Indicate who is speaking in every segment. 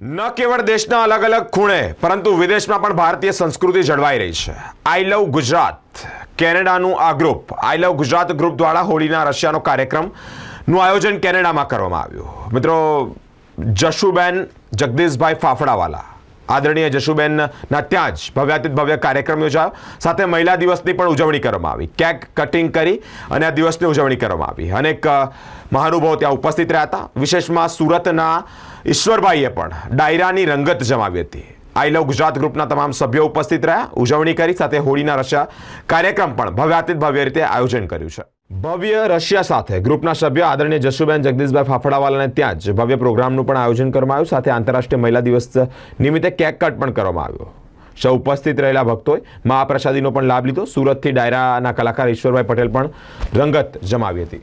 Speaker 1: ન કેવળ દેશના અલગ અલગ ખૂણે, પરંતુ વિદેશમાં પણ ભારતીય સંસ્કૃતિ જળવાઈ રહી છે. આઈ લવ ગુજરાત, કેનેડાનું આ group. I love Gujarat group દ્વારા હોળીના રશિયાનો કાર્યક્રમનું આયોજન કેનેડામાં કરવામાં આવ્યું. મિત્રો, જશુબેન જગદીશભાઈ ફાફડાવાલા આદરણીય જશુબેનના ત્યાં જ ભવ્યાતીત ભવ્ય કાર્યક્રમ યોજાયો. સાથે મહિલા દિવસની પણ ઉજવણી કરવામાં આવી. કેક કટિંગ કરી અને આ દિવસની ઉજવણી કરવામાં આવી. અનેક મહાનુભાવો ત્યાં ઉપસ્થિત રહ્યા હતા. વિશેષમાં સુરતના ઈશ્વરભાઈએ પણ ડાયરાની રંગત જમાવી હતી. આઈ લવ ગુજરાત ગ્રુપના તમામ સભ્યો ઉપસ્થિત રહ્યા. ઉજવણી કરી, સાથે હોળીના રશિયા કાર્યક્રમ પણ ભવ્યાતીત ભવ્ય રીતે આયોજન કર્યું છે. ભવ્ય રશિયા સાથે ગ્રુપના સભ્ય આદરણીય જશુબેન જગદીશભાઈ ફાફડાવાલાને ત્યાં જ ભવ્ય પ્રોગ્રામનું પણ આયોજન કરવામાં આવ્યું. સાથે આંતરરાષ્ટ્રીય મહિલા દિવસ નિમિત્તે કેક કટ પણ કરવામાં આવ્યો. સૌ ઉપસ્થિત રહેલા ભક્તોએ મહાપ્રસાદીનો પણ લાભ લીધો. સુરતથી ડાયરાના કલાકાર ઈશ્વરભાઈ પટેલ પણ રંગત જમાવી હતી.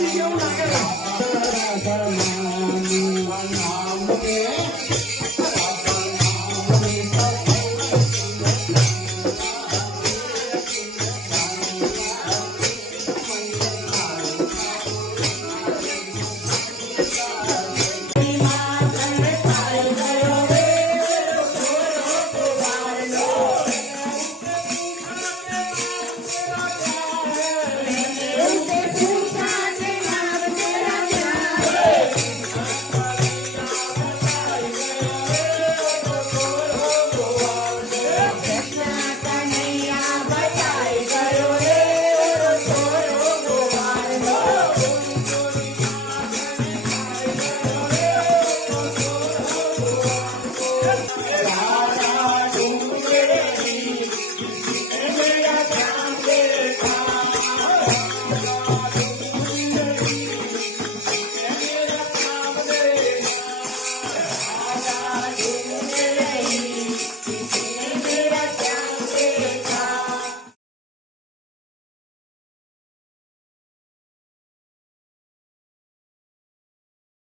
Speaker 2: Thank you.